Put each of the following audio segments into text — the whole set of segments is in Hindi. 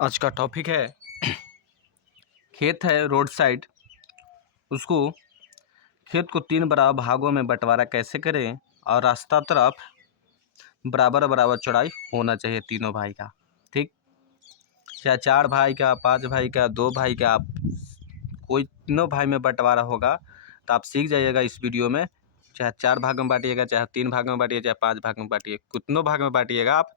आज का टॉपिक है खेत है रोड साइड, उसको खेत को 3 बराबर भागों में बंटवारा कैसे करें और रास्ता तरफ बराबर बराबर चौड़ाई होना चाहिए तीनों भाई का। ठीक, चाहे 4 भाई का, 5 भाई का, 2 भाई का, आप कोई तीनों भाई में बंटवारा होगा तो आप सीख जाइएगा इस वीडियो में। चाहे 4 भाग में बांटिएगा, चाहे 3 भाग में बांटिए, चाहे 5 भाग में बांटिए, कितनों भाग में बांटिएगा आप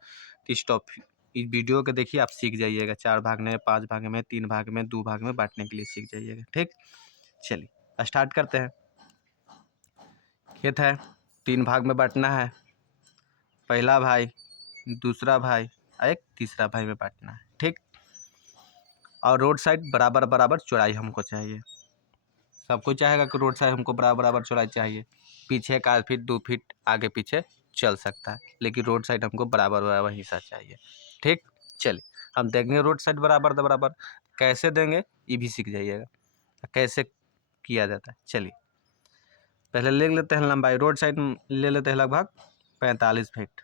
इस टॉपिक इस वीडियो को देखिए, आप सीख जाइएगा। 4 भाग में, 5 भाग में, 3 भाग में, 2 भाग में बांटने के लिए सीख जाइएगा। ठीक, चलिए स्टार्ट करते हैं। खेत है, 3 भाग में बांटना है। पहला भाई, दूसरा भाई, एक तीसरा भाई में बांटना है। ठीक, और रोड साइड बराबर बराबर चौड़ाई हमको चाहिए। सबको चाहेगा कि रोड साइड हमको बराबर बराबर चौड़ाई चाहिए। पीछे 1 फीट 2 फीट आगे पीछे चल सकता है, लेकिन रोड साइड हमको बराबर बराबर हिस्सा चाहिए। ठीक, चलिए हम देखेंगे रोड साइड बराबर बराबर कैसे देंगे, ये भी सीख जाइएगा कैसे किया जाता है। चलिए पहले ले लेते हैं लंबाई। रोड साइड ले लेते हैं लगभग 45 फीट।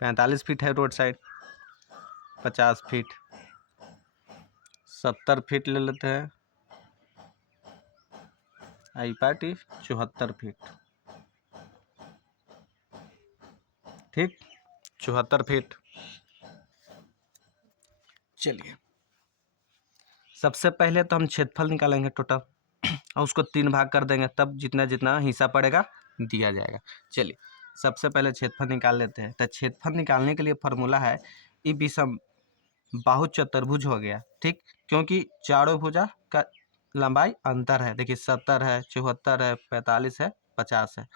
45 फीट है रोड साइड। 50 फीट, 70 फीट ले लेते हैं। I party 74 feet. ठीक, 74 फीट। चलिए सबसे पहले तो हम क्षेत्रफल निकालेंगे टोटल और उसको 3 भाग कर देंगे, तब जितना जितना हिस्सा पड़ेगा दिया जाएगा। चलिए सबसे पहले क्षेत्रफल निकाल लेते हैं। तो क्षेत्रफल निकालने के लिए फॉर्मूला है ई विषम बाहु चतुर्भुज हो गया। ठीक, क्योंकि चारों भुजा का लंबाई अंतर है। देखिए 70 है, 74 है, 45 है, 50 है।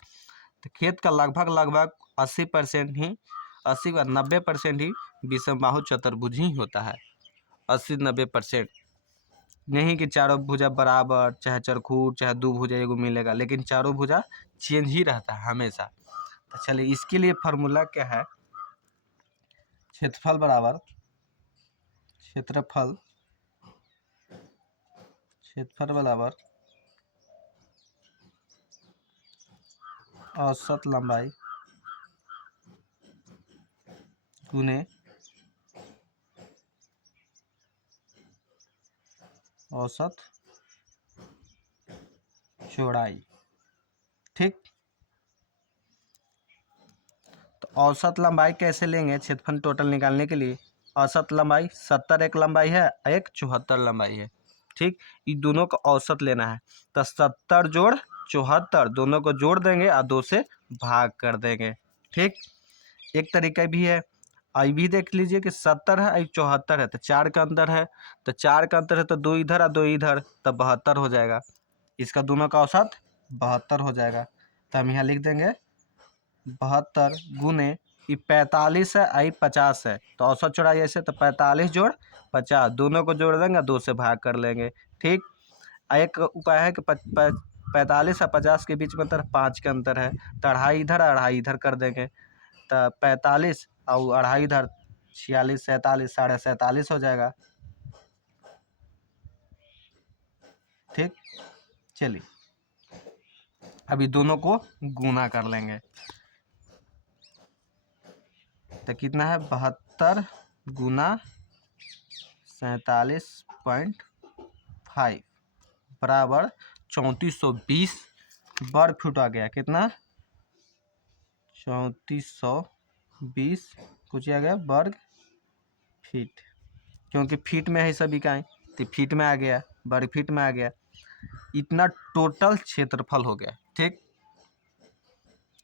तो खेत का लगभग लगभग 80% ही 80 व 90% ही विषम बाहु चतुर्भुज ही होता है। 80-90% नहीं कि चारों भुजा बराबर, चाहे चरखूट चाहे दो भुजा एगो मिलेगा, लेकिन चारों भुजा चेंज ही रहता है हमेशा। तो चलिए इसके लिए फॉर्मूला क्या है, क्षेत्रफल बराबर क्षेत्रफल क्षेत्रफल बराबर औसत लंबाई गुने औसत चौड़ाई। ठीक, तो औसत लंबाई कैसे लेंगे क्षेत्रफल टोटल निकालने के लिए? औसत लंबाई 70 एक लंबाई है, एक 74 लंबाई है। ठीक, ये दोनों का औसत लेना है। तो 70 जोड़ 74 दोनों को जोड़ देंगे और 2 से भाग कर देंगे। ठीक, एक तरीका भी है, आई भी देख लीजिए कि 70 है और 74 है, तो 4 का अंतर है। तो 4 का अंतर है तो 2 इधर और 2 इधर, तब 72 हो जाएगा। इसका दोनों का औसत 72 हो जाएगा। तो हम यहाँ लिख देंगे 72 गुने ये 45 है, आई 50 है, तो औसत चौड़ाई ऐसे, तो 45 जोड़ 50 दोनों को जोड़ देंगे, 2 से भाग कर लेंगे। ठीक, एक उपाय है कि 45 और 50 के बीच में अंतर 5 का अंतर है, तो अढ़ाई इधर कर देंगे। तो 45 और अढ़ाई इधर 46 47 साढ़े 47 हो जाएगा। ठीक, चलिए अभी दोनों को गुना कर लेंगे। तो कितना है 72 गुना 47.5 बराबर 3420 वर्ग फुट आ गया। कितना 3420 कुछ आ गया वर्ग फीट, क्योंकि फीट में है सभी का, तो फीट में आ गया, वर्ग फीट में आ गया। इतना टोटल क्षेत्रफल हो गया। ठीक,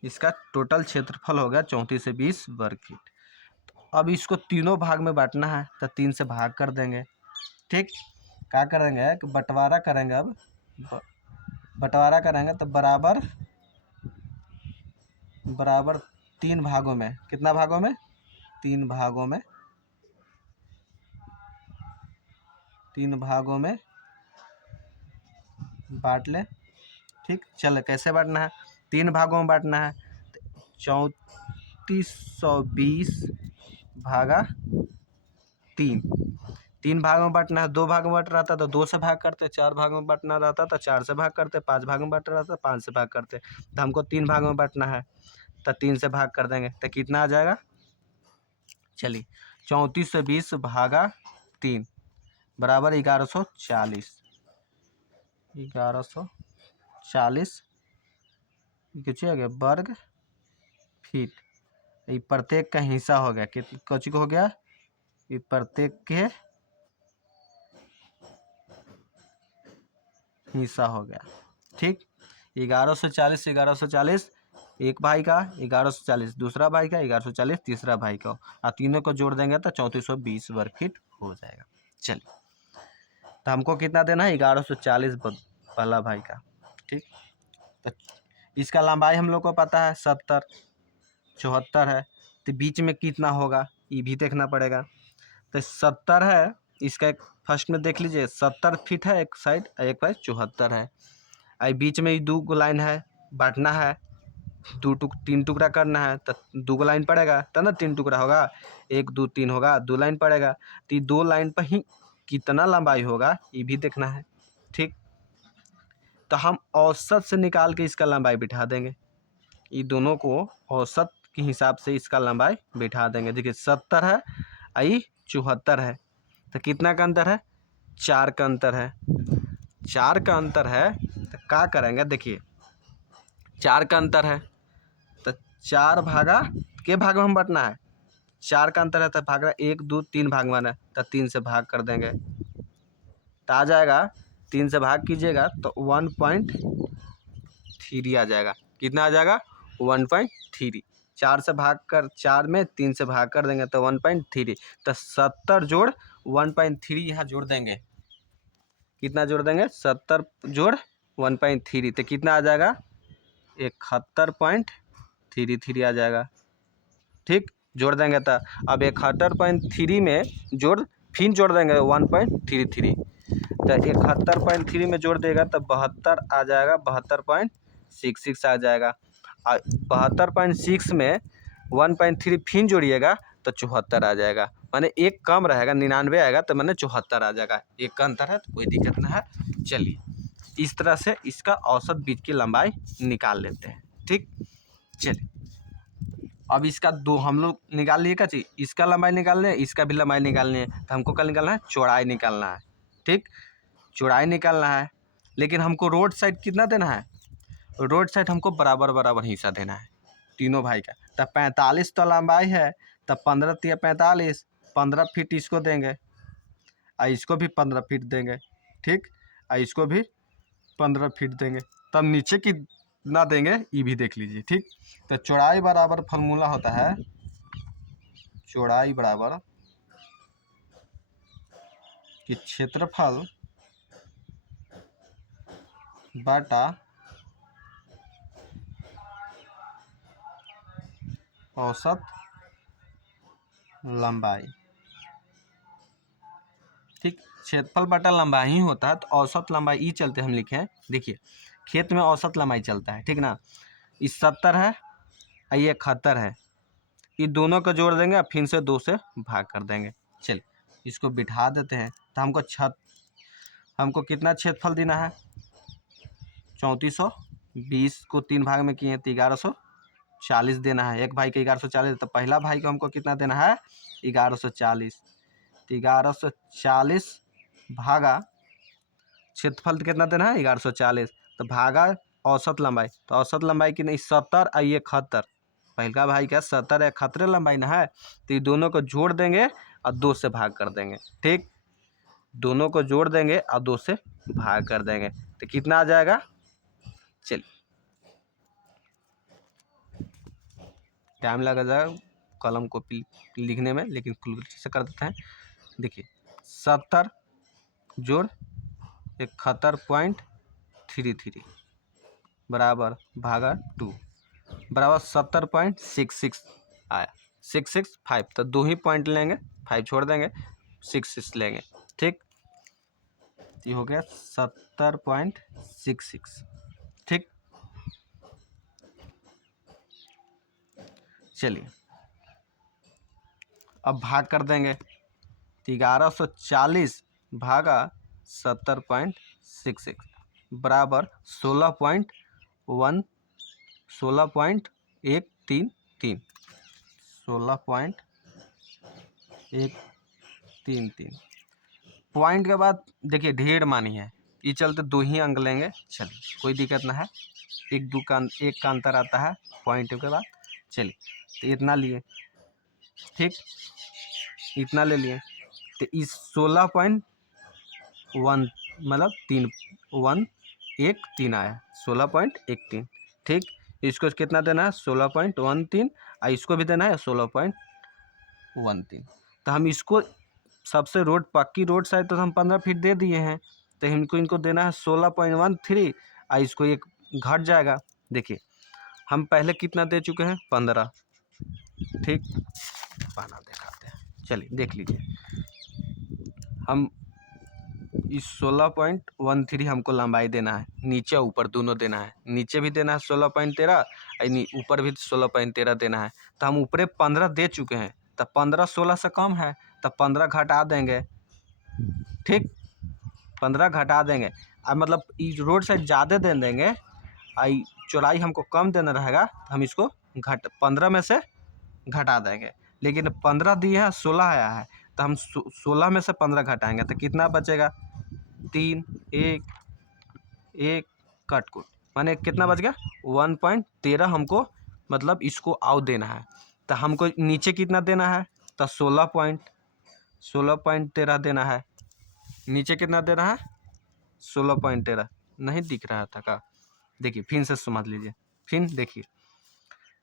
इसका टोटल क्षेत्रफल हो गया 3420 वर्ग फीट। अब इसको तीनों भाग में बांटना है, तो 3 से भाग कर देंगे। ठीक, क्या करेंगे कि बंटवारा करेंगे। अब बंटवारा करेंगे तो बराबर बराबर 3 भागों में, कितना भागों में 3 भागों में 3 भागों में बांट ले। ठीक, चलो कैसे बांटना है, 3 भागों में बांटना है। 3420 भागा 3, 3 भाग में बांटना है। 2 भाग में बांट रहा था तो 2 से भाग करते, 4 भाग में बांटना रहता तो 4 से भाग करते, 5 भाग में बांट रहा था 5 से भाग करते। तो हमको 3 भाग में बांटना है, तो 3 से भाग कर देंगे, तो कितना आ जाएगा। चलिए 3420 भागा 3 बराबर 1140। 1140 कुछ हो गया वर्ग फीट। ये प्रत्येक का हिस्सा हो गया, कुछ हो गया, ये प्रत्येक के हिस्सा हो गया। ठीक, 1140 1140 एक भाई का, 1140 दूसरा भाई का, 1140 तीसरा भाई का, और तीनों को जोड़ देंगे तो 3420 वर्ग फीट हो जाएगा। चलिए, तो हमको कितना देना है? 1140 पहला भाई का। ठीक, तो इसका लंबाई हम लोग को पता है 70, 74 है, तो बीच में कितना होगा ये भी देखना पड़ेगा। तो 70 है, इसका एक फर्स्ट में देख लीजिए 70 फीट है एक साइड, एक साइड 74 है। आई बीच में ये 2 लाइन है, बांटना है, 3 टुकड़ा करना है, तो 2 लाइन पड़ेगा, तो ना 3 टुकड़ा होगा, 1 2 3 होगा, 2 लाइन पड़ेगा, तो ये 2 लाइन पर ही कितना लंबाई होगा ये भी देखना है। ठीक, तो हम औसत से निकाल के इसका लंबाई बिठा देंगे, ये दोनों को औसत के हिसाब से इसका लंबाई बिठा देंगे। देखिए 70 है, आई 74 है, तो कितना का अंतर है? 4 का अंतर है। 4 का अंतर है तो क्या करेंगे? देखिए 4 का अंतर है तो 4 भागा के भाग में हम बटना है, 4 का अंतर है तो भाग 1 2 3 भाग में है, तो 3 से भाग कर देंगे तो आ जाएगा, 3 से भाग कीजिएगा तो 1.3 आ जाएगा। कितना आ जाएगा? 1.3। 4 से भाग कर, 4 में 3 से भाग कर देंगे तो 1.3, तो 70 जोड़ 1.3 यहाँ जोड़ देंगे। कितना जोड़ देंगे? 70 जोड़ 1.3, तो कितना आ जाएगा? 71.33 आ जाएगा। ठीक, जोड़ देंगे तो अब 71.3 में फिर जोड़ देंगे 1.33, तो 71.3 में जोड़ देगा तो 72 आ जाएगा, 72.66 आ जाएगा। और 72.6 में 1.3 फिर जोड़िएगा तो 74 आ जाएगा, माने एक कम रहेगा, 99 आएगा तो माने 74 आ जाएगा। एक का अंतर है तो कोई दिक्कत ना है। चलिए, इस तरह से इसका औसत बीच की लंबाई निकाल लेते हैं। ठीक, चलिए अब इसका दो हम लोग निकाल लिए क्या चीज़, इसका लंबाई निकालने है, इसका भी लंबाई निकालनी है, तो हमको क्या निकालना है? चौड़ाई निकालना है। ठीक, चौड़ाई निकालना है, लेकिन हमको रोड साइड कितना देना है? रोड साइड हमको बराबर बराबर हिस्सा देना है तीनों भाई का। तो 45 तो लंबाई है, तो 15 या 45, 15 फीट इसको देंगे, और इसको भी 15 फीट देंगे। ठीक, और इसको भी 15 फीट देंगे, तब नीचे कितना देंगे ये भी देख लीजिए। ठीक, तो चौड़ाई बराबर फॉर्मूला होता है, चौड़ाई बराबर कि क्षेत्रफल बटा औसत लंबाई। ठीक, क्षेत्रफल बटा लंबाई ही होता है, तो औसत लंबाई ई चलते हम लिखे हैं। देखिए खेत में औसत लंबाई चलता है, ठीक ना, इस 70 है, ये 71 है, ये दोनों को जोड़ देंगे, फिर से 2 से भाग कर देंगे। चलिए इसको बिठा देते हैं, तो हमको कितना क्षेत्रफल देना है? 3420 को 3 भाग में किए तो 1140 देना है। एक भाई के 1140, तो पहला भाई को हमको कितना देना है? 1140। तो 1140 भागा क्षेत्रफल कितना देना है? 1140, तो भागा औसत लंबाई, तो औसत लंबाई की नहीं 70 और ये 71, पहला भाई का 70 है, 71 लंबाई ना है, तो ये दोनों को जोड़ देंगे और 2 से भाग कर देंगे। ठीक, दोनों को जोड़ देंगे और 2 से भाग कर देंगे, तो कितना आ जाएगा? चलिए टाइम लगा जाएगा कलम को लिखने में, लेकिन कैलकुलेटर से कर देते हैं। देखिए 70 जोड़ 71.33 बराबर भागा 2 बराबर 70.66 आया, 665, तो 2 ही पॉइंट लेंगे, 5 छोड़ देंगे, 66 लेंगे। ठीक, ये हो गया 70.66। ठीक, चलिए अब भाग कर देंगे, तो 1140 भागा 70.66 बराबर 16.1 16.133 16.133 1 3 3 पॉइंट के बाद देखिए ढेर मानी है, ये चलते 2 ही अंक लेंगे, चलिए कोई दिक्कत ना है। एक का अंतर आता है पॉइंट के बाद। चलिए तो इतना लिए, ठीक, इतना ले लिए। तो इस 16.1 मतलब 3 आया, 16.13, ठीक। इसको कितना देना है 16.13, और इसको भी देना है 16.13। तो हम इसको सबसे रोड पक्की रोड साइड तो हम 15 फीट दे दिए हैं, तो इनको देना है 16.13, और इसको एक घट जाएगा। देखिए हम पहले कितना दे चुके हैं 15, ठीक। पाना दिखाते हैं, चलिए देख लीजिए। हम इस 16.13 हमको लंबाई देना है, नीचे ऊपर दोनों देना है, नीचे भी देना है 16.13 और ऊपर भी 16.13 देना है। तो हम ऊपरे 15 दे चुके हैं, तो 15 16 से कम है, तो 15 घटा देंगे, ठीक, 15 घटा देंगे। अब मतलब इस रोड साइड ज़्यादा दे देंगे, आई चौड़ाई हमको कम देना रहेगा, तो हम इसको 15 में से घटा देंगे। लेकिन 15 दिए हैं, 16 आया है, तो हम 16 में से 15 घटाएंगे, तो कितना बचेगा 3 1 1 कट कुट, माने कितना बच गया 1.13 हमको मतलब इसको आउ देना है। तो हमको नीचे कितना देना है, तो 16.13 देना है। नीचे कितना देना है 16.13, नहीं दिख रहा था का, देखिए फिर से समझ लीजिए, फिर देखिए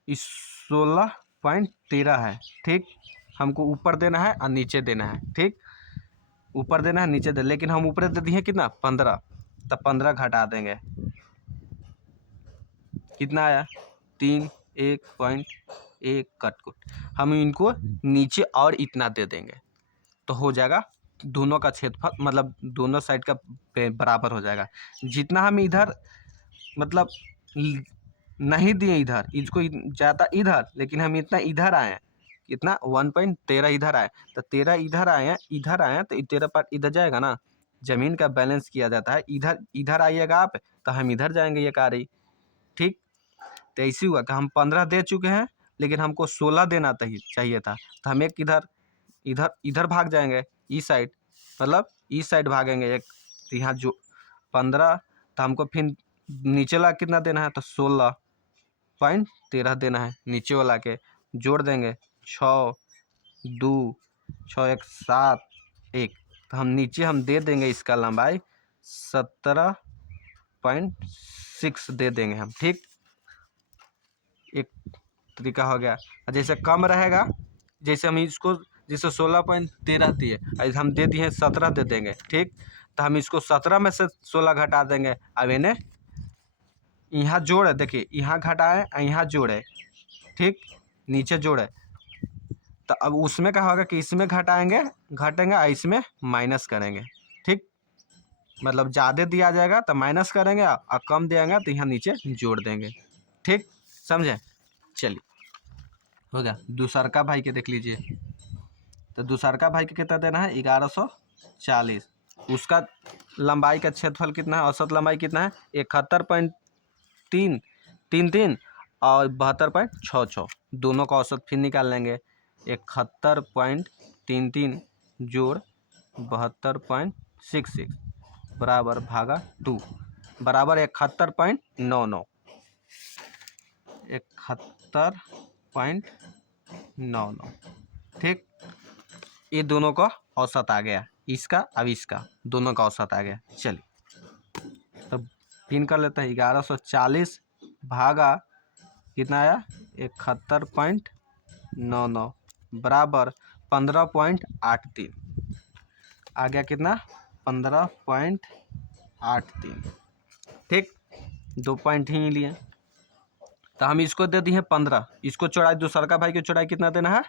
इस 16.13 है, ठीक। हमको ऊपर देना है और नीचे देना है, ठीक, ऊपर देना है नीचे दे, लेकिन हम ऊपर दे दिए कितना 15, तो 15 घटा देंगे, कितना आया 3 1.1 कट कुट। हम इनको नीचे और इतना दे देंगे, तो हो जाएगा दोनों का क्षेत्रफल, मतलब दोनों साइड का बराबर हो जाएगा। जितना हम इधर मतलब नहीं दिए इधर, इसको ज़्यादा इधर, लेकिन हम इतना इधर आए हैं, इतना 1.13 इधर आए, तो 13 इधर आए हैं, इधर आए हैं, तो 13 पार्ट इधर जाएगा ना। ज़मीन का बैलेंस किया जाता है, इधर इधर आइएगा आप, तो हम इधर जाएंगे ये कारी, ठीक। तो ऐसे हुआ कि हम 15 दे चुके हैं, लेकिन हमको 16 देना चाहिए था, तो हम एक इधर इधर इधर भाग जाएंगे, इस साइड, मतलब इस साइड भागेंगे एक, तो यहाँ जो 15, तो हमको फिर नीचे वाला कितना देना है, तो 16.13 देना है, नीचे वाला के जोड़ देंगे, 6 2 6 1 7 1, तो हम नीचे हम दे देंगे इसका लंबाई 17.6 दे देंगे हम, ठीक। एक तरीका हो गया। जैसे कम रहेगा, जैसे हम इसको जैसे 16.13 दिए, हम दे दिए 17 दे देंगे, ठीक। तो हम इसको 17 में से 16 घटा देंगे। अब इन्हें यहाँ जोड़े, देखिए यहाँ घटाए और यहाँ जोड़े, ठीक, नीचे जोड़े, तो अब उसमें क्या होगा कि इसमें घटाएंगे घटेंगे और इसमें माइनस करेंगे, ठीक। मतलब ज़्यादा दिया जाएगा तो माइनस करेंगे और कम दिएगा तो यहाँ नीचे जोड़ देंगे, ठीक, समझे। चलिए हो गया। दूसरका भाई के देख लीजिए, तो दूसरका भाई के कितना देना है 1140, उसका लंबाई का क्षेत्रफल कितना है, औसत लंबाई कितना है 71.33 और 72.66, दोनों का औसत फिर निकाल लेंगे। 71.33 जोड़ 72.66 बराबर भागा 2 बराबर 71.99, 71.99, ठीक। ये दोनों का औसत आ गया, इसका अब इसका दोनों का औसत आ गया। चलिए तब पिन कर लेते हैं, 1140 भागा कितना आया 71.99 बराबर 15.83 आ गया, कितना 15.83, ठीक। 2 पॉइंट ही लिए, तो हम इसको दे दिए 15, इसको चौड़ाई दूसरका भाई की चौड़ाई कितना देना है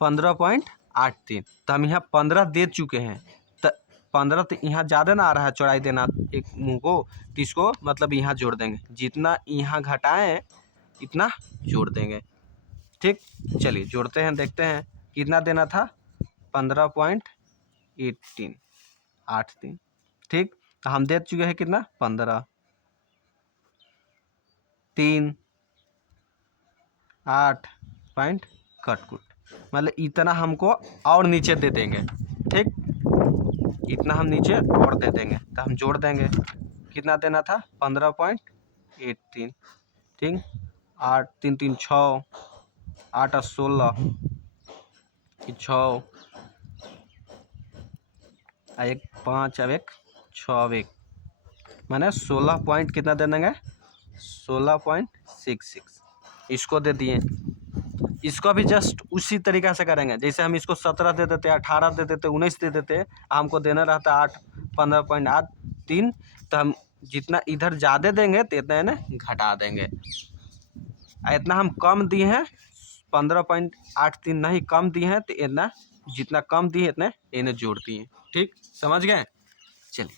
15.83, तो हम यहाँ 15 दे चुके हैं, तो 15 तो यहाँ ज़्यादा ना आ रहा है चौड़ाई देना एक मुँह को, तो इसको मतलब यहाँ जोड़ देंगे, जितना यहाँ घटाएं इतना जोड़ देंगे, ठीक। चलिए जोड़ते हैं, देखते हैं कितना देना था 15.83, ठीक। तो हम दे चुके हैं कितना 15 3 8 पॉइंट कट कुट, मतलब इतना हमको और नीचे दे देंगे, ठीक, इतना हम नीचे और दे देंगे, तो हम जोड़ देंगे। कितना देना था? 15.83, ठीक। 8 3 3 6, 8 और 16, 6, एक 5, अब एक 6, अब एक, मैंने 16 पॉइंट कितना दे देंगे? 16.66 इसको दे दिए। इसको भी जस्ट उसी तरीक़ा से करेंगे, जैसे हम इसको 17 दे देते, 18 दे देते, 19 दे देते, हमको देना रहता 8 15.83, तो हम जितना इधर ज़्यादा देंगे तो इतना ना घटा देंगे। इतना हम कम दिए हैं 15.83 नहीं कम दिए हैं, तो इतना जितना कम दिए इतने इन्हें जोड़ दिए, ठीक, समझ गए। चलिए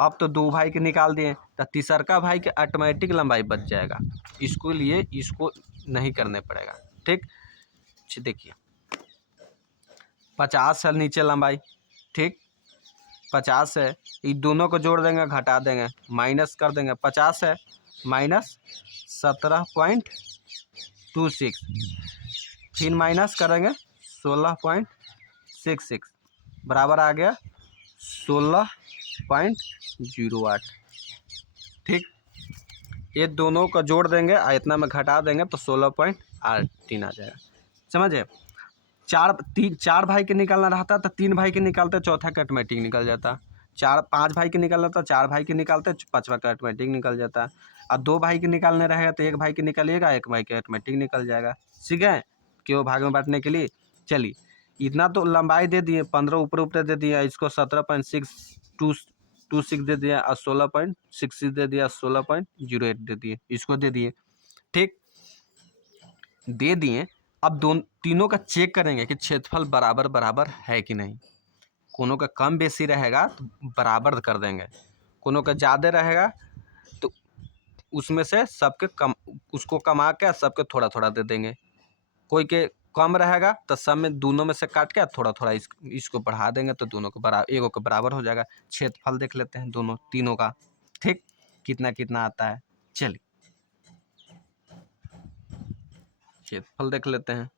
अब तो दो भाई के निकाल दिए, तो तीसरका भाई के ऑटोमेटिक लंबाई बच जाएगा, इसको लिए इसको नहीं करने पड़ेगा, ठीक। देखिए 50 है नीचे लंबाई, ठीक, 50 है, ये दोनों को जोड़ देंगे, घटा देंगे, माइनस कर देंगे। 50 है माइनस 17.26, फिर माइनस करेंगे 16.66, बराबर आ गया 16.08, ठीक। ये दोनों का जोड़ देंगे, इतना में घटा देंगे तो 16.83 आ जाएगा, समझे। चार भाई के निकालना रहता तो 3 भाई के निकालते, चौथा का ऑटोमेटिक निकल जाता। 5 भाई के निकालना था, 4 भाई के निकालते, 5वां का ऑटोमेटिक निकल जाता। अब 2 भाई के निकालने रहेगा तो 1 भाई के निकालिएगा, 1 भाई के ऑटोमेटिक निकल जाएगा, ठीक है, क्यों भाग में बांटने के लिए। चलिए इतना तो लंबाई दे दिए, 15 ऊपर ऊपर दे दिया, इसको 17.626 दे दिया, और 16.66 दे दिया, 16.08 दे दिए, इसको दे दिए, ठीक, दे दिए। अब तीनों का चेक करेंगे कि क्षेत्रफल बराबर बराबर है कि नहीं। कोनो का कम बेसी रहेगा तो बराबर कर देंगे, कोनो का ज़्यादा रहेगा तो उसमें से सबके कम, उसको कमा के सबके थोड़ा थोड़ा दे देंगे। कोई के कम रहेगा तो सब में दोनों में से काट के थोड़ा थोड़ा इसको बढ़ा देंगे, तो दोनों को बराबर, एगो के बराबर हो जाएगा। क्षेत्रफल देख लेते हैं दोनों तीनों का, ठीक, कितना कितना आता है। चलिए क्षेत्रफल देख लेते हैं।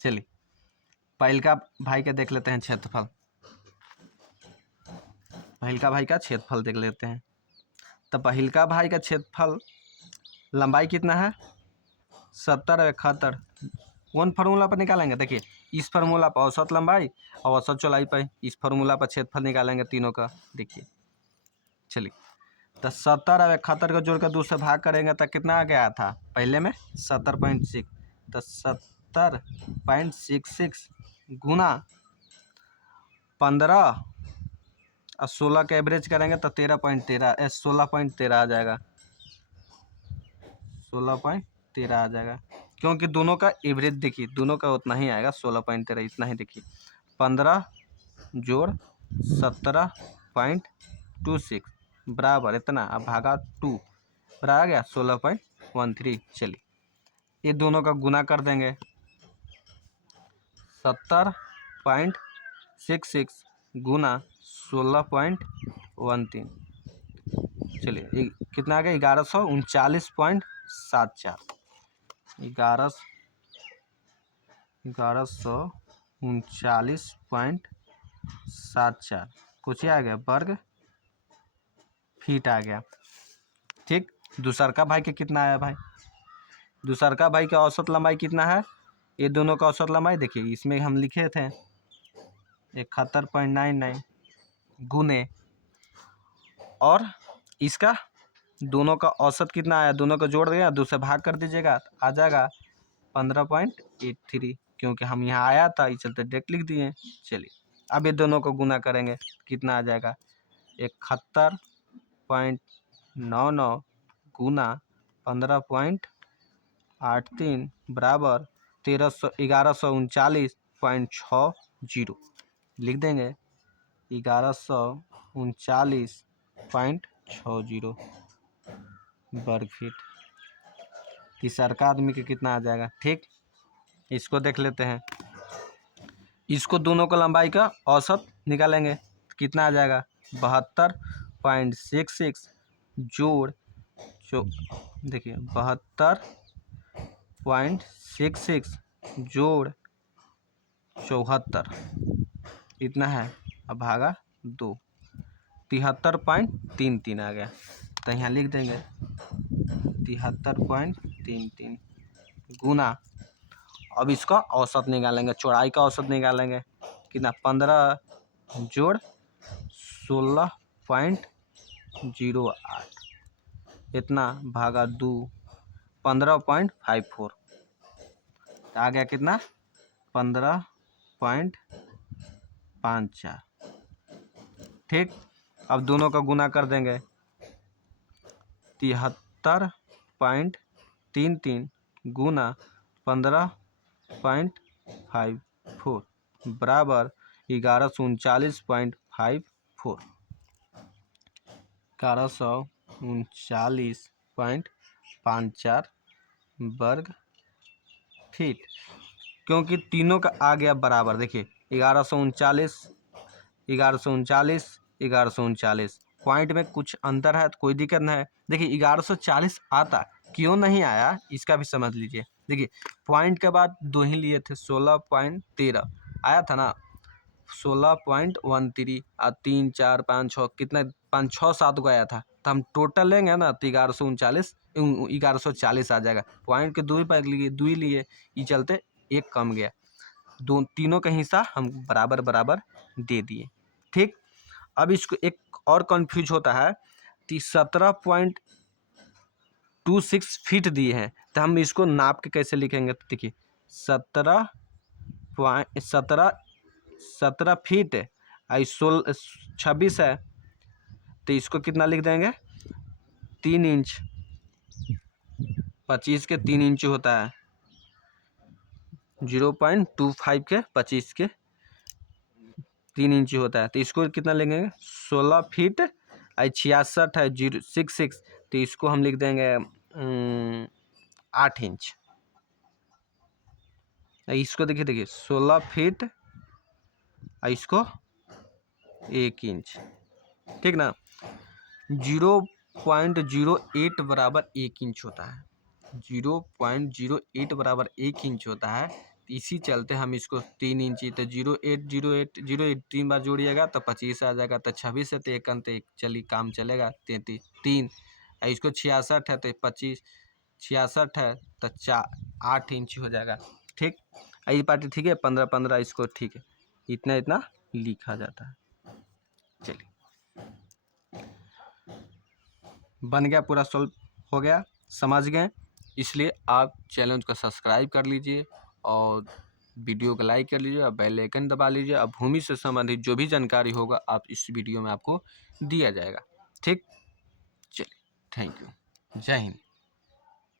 चलिए पहिलका भाई का देख लेते हैं क्षेत्रफल, पहिलका भाई का क्षेत्रफल देख लेते हैं। तो पहिलका भाई का क्षेत्रफल लंबाई कितना है? 70 और 71, कौन फार्मूला पर निकालेंगे? देखिए इस फार्मूला पर औसत लंबाई और औसत चौड़ाई पर, इस फार्मूला पर क्षेत्रफल निकालेंगे तीनों का। देखिए चलिए, तो 70 और 71 को जोड़कर 2 से भाग करेंगे तो कितना आ गया था पहले में? 70.6, तो 70.66 गुना 15 और 16 का एवरेज करेंगे तो 16.13 आ जाएगा, 16.13 आ जाएगा, क्योंकि दोनों का एवरेज देखिए, दोनों का उतना ही आएगा, 16.13 इतना ही। देखिए 15 जोड़ 17.26 बराबर इतना, अब भागा 2 बराबर आ गया 16.13। चलिए ये दोनों का गुना कर देंगे, 70.66 गुना 16.13, चलिए कितना आ गया? 1139.74, 1139.74 कुछ आ गया, वर्ग फीट आ गया, ठीक। दूसरका भाई के कितना आया भाई? दूसरका भाई का औसत लंबाई कितना है? ये दोनों का औसत लंबाई देखिए, इसमें हम लिखे थे 71.99 गुने, और इसका दोनों का औसत कितना आया? दोनों को जोड़ दिया, 2 से भाग कर दीजिएगा, आ जाएगा 15.83, क्योंकि हम यहाँ आया था इस चलते डायरेक्ट लिख दिए। चलिए अब ये दोनों को गुना करेंगे, कितना आ जाएगा? 71.99 गुना 15.83 बराबर 1139.60 लिख देंगे, 1139.60 वर्ग फीट। तीसरका आदमी के कितना आ जाएगा, ठीक, इसको देख लेते हैं। इसको दोनों को लंबाई का औसत निकालेंगे, कितना आ जाएगा? 72.66 जोड़ देखिए 72.66 जोड़ 74 इतना है, अब भागा 2, 73.33 आ गया। तो यहाँ लिख देंगे 73.33 गुना, अब इसका औसत निकालेंगे, चौड़ाई का औसत निकालेंगे कितना, 15 जोड़ 16.08 इतना भागा 2, 15.54 आ गया कितना, 15.54। ठीक, अब दोनों का गुना कर देंगे, 73.33 गुना 15.54 बराबर 1139.54, 1139.54 वर्ग फीट। क्योंकि तीनों का आ गया बराबर, देखिए 1139, 1139, 1139, पॉइंट में कुछ अंतर है तो कोई दिक्कत नहीं है। देखिए 1140 आता, क्यों नहीं आया इसका भी समझ लीजिए। देखिए पॉइंट के बाद 2 ही लिए थे, 16.13 आया था ना, 16.13 और 3 4 5 6 कितना, 5 6 7 को आया था, तो हम टोटल लेंगे ना तो 1139 आ जाएगा। पॉइंट के 2 ही पैक लिए, 2 ही लिए, ये चलते एक कम गया, तीनों का हिस्सा हम बराबर बराबर दे दिए। ठीक, अब इसको एक और कंफ्यूज होता है कि 17.26 फीट दिए हैं, तो हम इसको नाप के कैसे लिखेंगे, तो देखिए 17 फीट 26 है, तो इसको कितना लिख देंगे, 3 इंच, 25 के 3 इंच होता है, 0.25 के 25 के 3 इंच होता है, तो इसको कितना लेंगे, 16 फीट 66 है 066, तो इसको हम लिख देंगे 8 इंच। इसको देखिए 16 फीट इसको 1 इंच, ठीक ना, 0.08 बराबर 1 इंच होता है, 0.08 बराबर 1 इंच होता है। इसी चलते हम इसको 3 इंची, तो 0.8 3 बार जोड़िएगा तो 25 आ जाएगा, तो 26 है तो 1 अंत 1, चलिए काम चलेगा, 33 3, इसको 66 है तो 25, 66 है तो 8 इंच हो जाएगा। ठीक, ये पार्टी ठीक है, 15 15 इसको ठीक है, इतना इतना लिखा जाता है। चलिए बन गया, पूरा सॉल्व हो गया, समझ गए, इसलिए आप चैनल को सब्सक्राइब कर लीजिए और वीडियो को लाइक कर लीजिए और बेल आइकन दबा लीजिए। अब भूमि से संबंधित जो भी जानकारी होगा आप इस वीडियो में आपको दिया जाएगा। ठीक, चलिए, थैंक यू, जय हिंद।